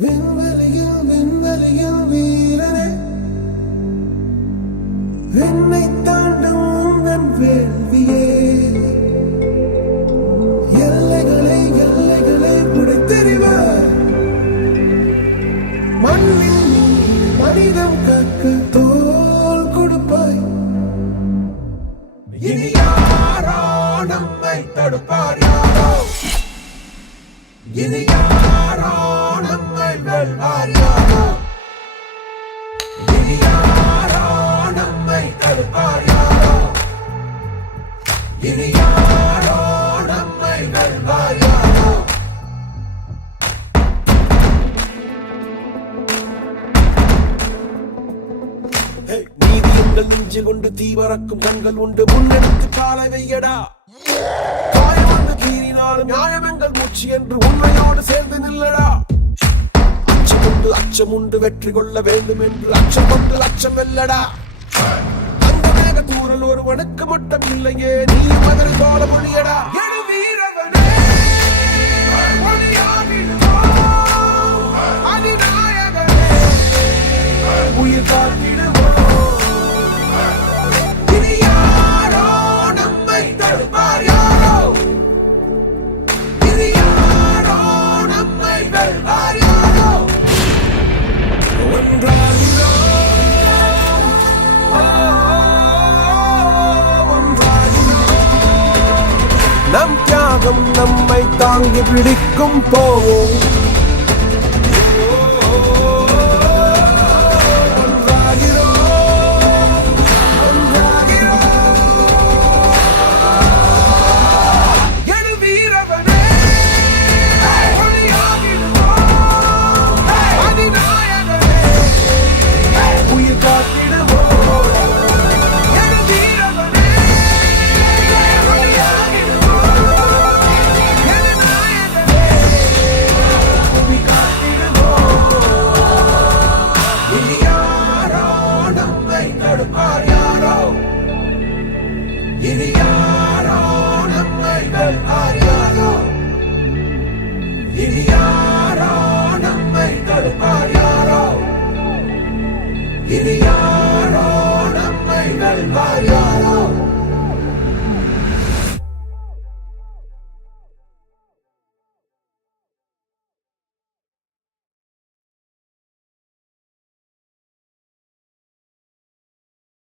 விண்வெளியில் விண்வெளியில் வீரனே, விண்ணை தாண்டும் உந்தன் வேள்வியே, எல்லைகளை எல்லைகளை புடைத்தெறிவார். மண்ணில் மனிதம் காக்க தோல் கொடுப்பாய். இனி யாரோ நம்மை தடுப்பார், யாரோ இனி யாரோ நம்மை வெல்வார், யாரோ இனி யாரோ நம்மை தடுப்பார், யாரோ இனி யாரோ நம்மை வெல்வார், யாரோ. நீதி எங்கள் நெஞ்சில் உண்டு, தீவரக்கும் கண்கள் உண்டு, முன்னெடுத்து காலை வையடா. காயம் வந்து கீறினாலும் நியாயம் எங்கள் மூச்சு என்று உண்மையோடு சேர்ந்து நில்லடா. அச்சம் உண்டு வெற்றி கொள்ள வேண்டும் என்று அச்சம் கொண்டு லட்சம் வெல்லடா. அந்த மேக தூரல் ஒருவனுக்கு மட்டும் இல்லையே, நீ மகன் போல மொழியடா. உயிர் காத்திடுவோம். இனி யாரோ நம்மை தடுப்பார், யாரோ இனி யாரோ நம்மை வெல்வார், யாரோ. நம் தியாகம் நம்மை தாங்கி பிடிக்கும் போவோம்.